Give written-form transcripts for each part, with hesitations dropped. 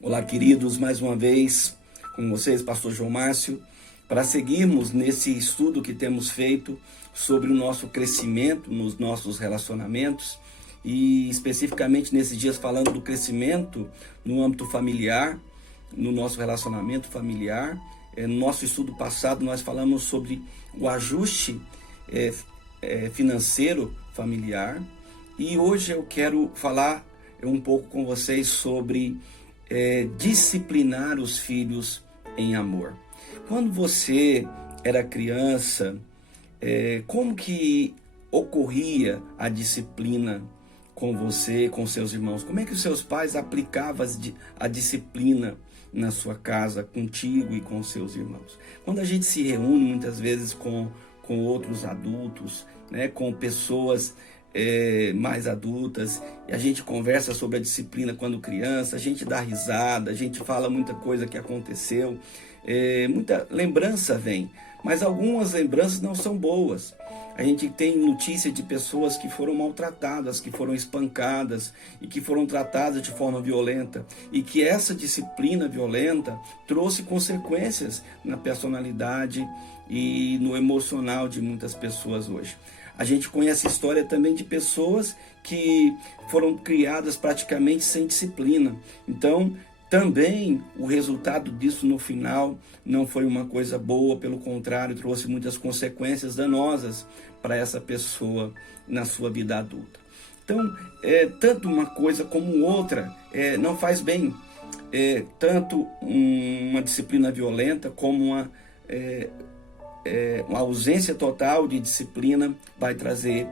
Olá, queridos, mais uma vez com vocês, Pastor João Márcio, para seguirmos nesse estudo que temos feito sobre o nosso crescimento nos nossos relacionamentos e especificamente nesses dias falando do crescimento no âmbito familiar, no nosso relacionamento familiar. No nosso estudo passado nós falamos sobre o ajuste financeiro familiar e hoje eu quero falar um pouco com vocês sobre disciplinar os filhos em amor. Quando você era criança, como que ocorria a disciplina com você, com seus irmãos? Como é que os seus pais aplicavam a disciplina na sua casa, contigo e com seus irmãos? Quando a gente se reúne muitas vezes com outros adultos, né, com pessoas mais adultas, e a gente conversa sobre a disciplina quando criança, a gente dá risada, a gente fala muita coisa que aconteceu, muita lembrança vem, mas algumas lembranças não são boas. A gente tem notícia de pessoas que foram maltratadas, que foram espancadas e que foram tratadas de forma violenta, e que essa disciplina violenta trouxe consequências na personalidade e no emocional de muitas pessoas hoje. A gente conhece a história também de pessoas que foram criadas praticamente sem disciplina. Então, também o resultado disso no final não foi uma coisa boa, pelo contrário, trouxe muitas consequências danosas para essa pessoa na sua vida adulta. Então, tanto uma coisa como outra não faz bem. Tanto uma disciplina violenta como uma ausência total de disciplina vai trazer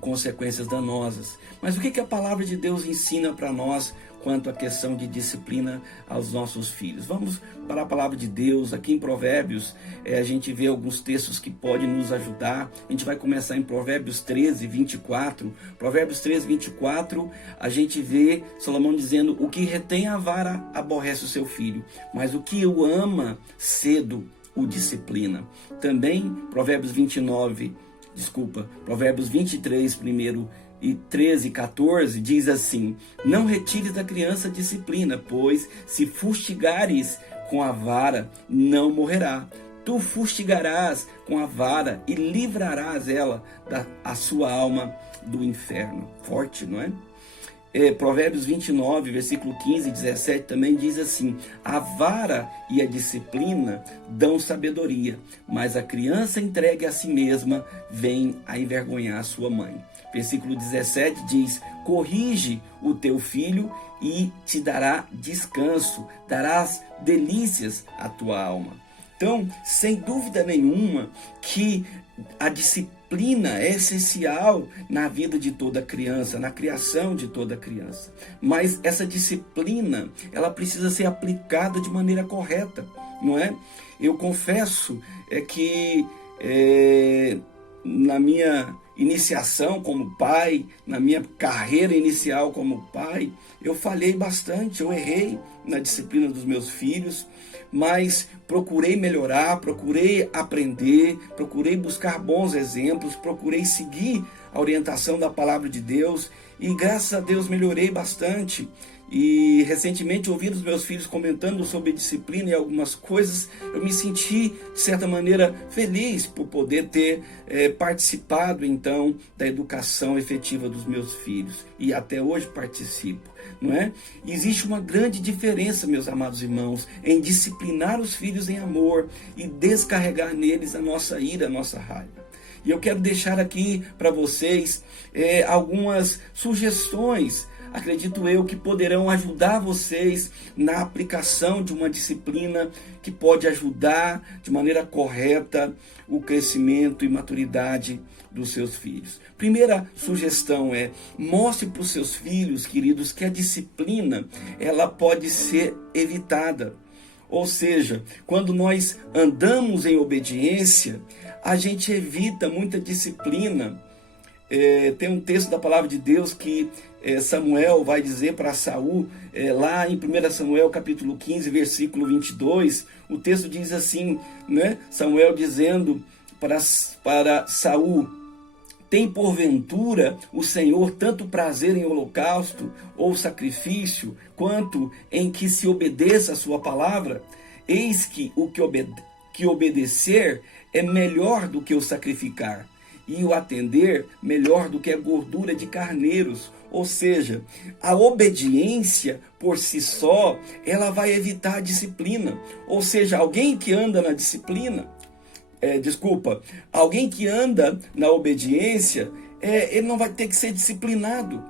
consequências danosas. Mas o que a palavra de Deus ensina para nós quanto à questão de disciplina aos nossos filhos? Vamos para a palavra de Deus. Aqui em Provérbios, a gente vê alguns textos que podem nos ajudar. A gente vai começar em Provérbios 13, 24. Provérbios 13, 24, a gente vê Salomão dizendo: o que retém a vara aborrece o seu filho, mas o que o ama cedo o disciplina. Também Provérbios 23, primeiro e 13, 14, diz assim: não retires da criança a disciplina, pois se fustigares com a vara, não morrerá. Tu fustigarás com a vara e livrarás a sua alma do inferno. Forte, não é? Provérbios 29, versículo 15 e 17 também diz assim: a vara e a disciplina dão sabedoria, mas a criança entregue a si mesma vem a envergonhar sua mãe. Versículo 17 diz: corrige o teu filho e te dará descanso, darás delícias à tua alma. Então, sem dúvida nenhuma que a disciplina é essencial na vida de toda criança, na criação de toda criança. Mas essa disciplina, ela precisa ser aplicada de maneira correta, não é? Eu confesso que na minha iniciação como pai, na minha carreira inicial como pai, eu falhei bastante, eu errei na disciplina dos meus filhos, mas procurei melhorar, procurei aprender, procurei buscar bons exemplos, procurei seguir a orientação da palavra de Deus e graças a Deus melhorei bastante. E recentemente, ouvindo os meus filhos comentando sobre disciplina e algumas coisas, eu me senti, de certa maneira, feliz por poder ter participado, então, da educação efetiva dos meus filhos. E até hoje participo, não é? E existe uma grande diferença, meus amados irmãos, em disciplinar os filhos em amor e descarregar neles a nossa ira, a nossa raiva. E eu quero deixar aqui para vocês algumas sugestões, acredito eu, que poderão ajudar vocês na aplicação de uma disciplina que pode ajudar de maneira correta o crescimento e maturidade dos seus filhos. Primeira sugestão mostre para os seus filhos, queridos, que a disciplina ela pode ser evitada. Ou seja, quando nós andamos em obediência, a gente evita muita disciplina. Tem um texto da palavra de Deus que Samuel vai dizer para Saul, lá em 1 Samuel capítulo 15, versículo 22, o texto diz assim, né? Samuel dizendo para Saul: Tem porventura o Senhor tanto prazer em holocausto ou sacrifício, quanto em que se obedeça a sua palavra? Eis que o que obedecer é melhor do que o sacrificar, e o atender melhor do que a gordura de carneiros. Ou seja, a obediência por si só, ela vai evitar a disciplina. Ou seja, alguém que anda na disciplina, alguém que anda na obediência, ele não vai ter que ser disciplinado,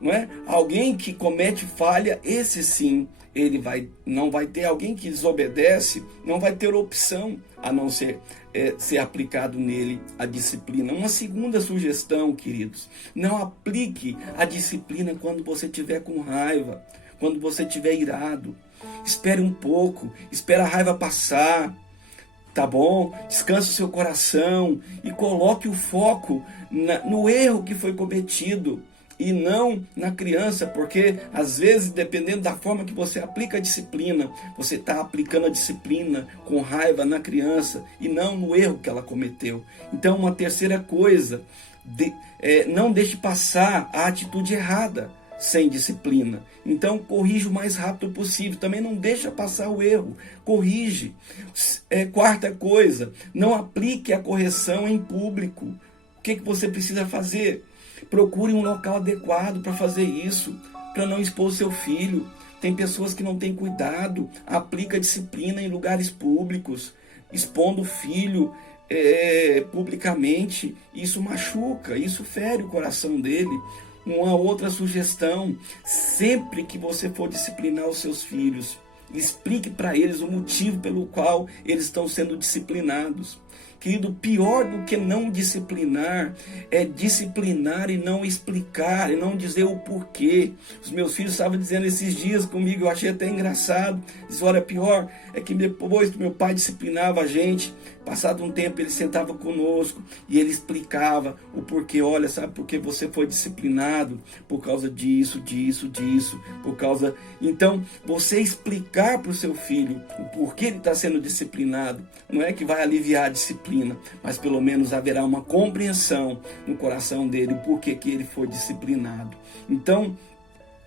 não é? Alguém que comete falha, esse sim, não vai ter. Alguém que desobedece, não vai ter opção a não ser aplicado nele a disciplina. Uma segunda sugestão, queridos: não aplique a disciplina quando você estiver com raiva, quando você estiver irado. Espere um pouco, espere a raiva passar. Tá bom? Descanse o seu coração e coloque o foco no erro que foi cometido e não na criança, porque às vezes, dependendo da forma que você aplica a disciplina, você está aplicando a disciplina com raiva na criança e não no erro que ela cometeu. Então, uma terceira coisa, não deixe passar a atitude errada sem disciplina. Então, corrija o mais rápido possível. Também não deixa passar o erro. Corrige. Quarta coisa, não aplique a correção em público. O que você precisa fazer? Procure um local adequado para fazer isso, para não expor seu filho. Tem pessoas que não têm cuidado, aplica disciplina em lugares públicos, expondo o filho publicamente. Isso machuca, isso fere o coração dele. Uma outra sugestão: sempre que você for disciplinar os seus filhos, explique para eles o motivo pelo qual eles estão sendo disciplinados. Querido, pior do que não disciplinar é disciplinar e não explicar, e não dizer o porquê. Os meus filhos estavam dizendo esses dias comigo, eu achei até engraçado. Diz: olha, pior é que depois que meu pai disciplinava a gente, passado um tempo ele sentava conosco e ele explicava o porquê. Olha, sabe por que você foi disciplinado? Por causa disso, por causa... Então, você explicar para o seu filho o porquê ele está sendo disciplinado, não é que vai aliviar a disciplina, mas pelo menos haverá uma compreensão no coração dele o porquê que ele foi disciplinado. Então,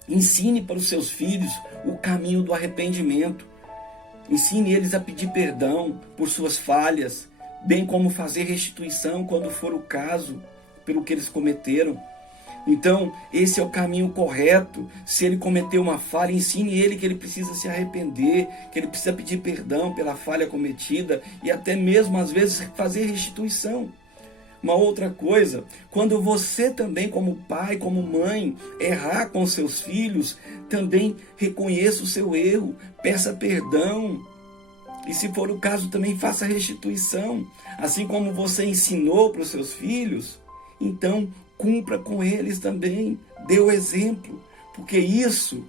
ensine para os seus filhos o caminho do arrependimento. Ensine eles a pedir perdão por suas falhas, bem como fazer restituição quando for o caso, pelo que eles cometeram. Então, esse é o caminho correto. Se ele cometeu uma falha, ensine ele que ele precisa se arrepender, que ele precisa pedir perdão pela falha cometida e até mesmo, às vezes, fazer restituição. Uma outra coisa, quando você também, como pai, como mãe, errar com seus filhos, também reconheça o seu erro, peça perdão. E se for o caso, também faça restituição. Assim como você ensinou para os seus filhos, então cumpra com eles também, dê o exemplo, porque isso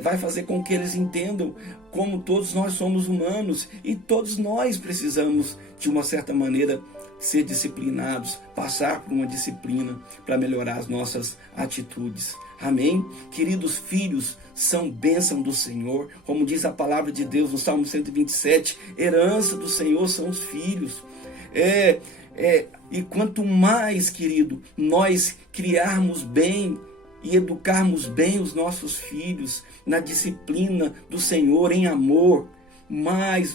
vai fazer com que eles entendam como todos nós somos humanos e todos nós precisamos, de uma certa maneira, ser disciplinados, passar por uma disciplina para melhorar as nossas atitudes. Amém? Queridos filhos, são bênção do Senhor, como diz a palavra de Deus no Salmo 127, herança do Senhor são os filhos. E quanto mais, querido, nós criarmos bem e educarmos bem os nossos filhos na disciplina do Senhor, em amor, mais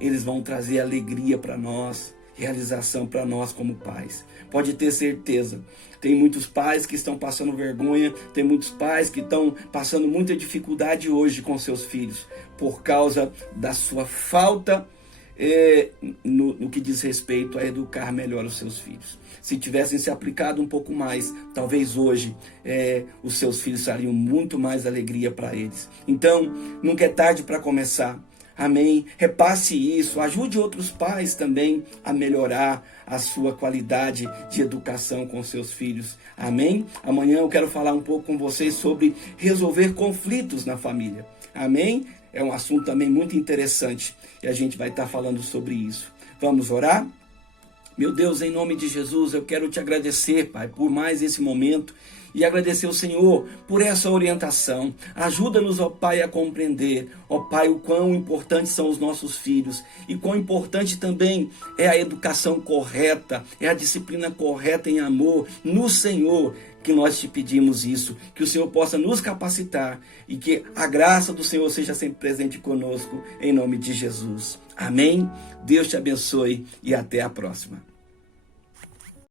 eles vão trazer alegria para nós, realização para nós como pais. Pode ter certeza, tem muitos pais que estão passando vergonha, tem muitos pais que estão passando muita dificuldade hoje com seus filhos, por causa da sua falta no que diz respeito a educar melhor os seus filhos. Se tivessem se aplicado um pouco mais, talvez hoje os seus filhos trariam muito mais alegria para eles. Então, nunca é tarde para começar. Amém? Repasse isso, ajude outros pais também a melhorar a sua qualidade de educação com seus filhos. Amém? Amanhã eu quero falar um pouco com vocês sobre resolver conflitos na família. Amém? É um assunto também muito interessante e a gente vai estar falando sobre isso. Vamos orar? Meu Deus, em nome de Jesus, eu quero te agradecer, Pai, por mais esse momento e agradecer ao Senhor por essa orientação. Ajuda-nos, ó Pai, a compreender, ó Pai, o quão importantes são os nossos filhos e quão importante também é a educação correta, é a disciplina correta em amor no Senhor, que nós te pedimos isso, que o Senhor possa nos capacitar e que a graça do Senhor seja sempre presente conosco, em nome de Jesus. Amém? Deus te abençoe e até a próxima.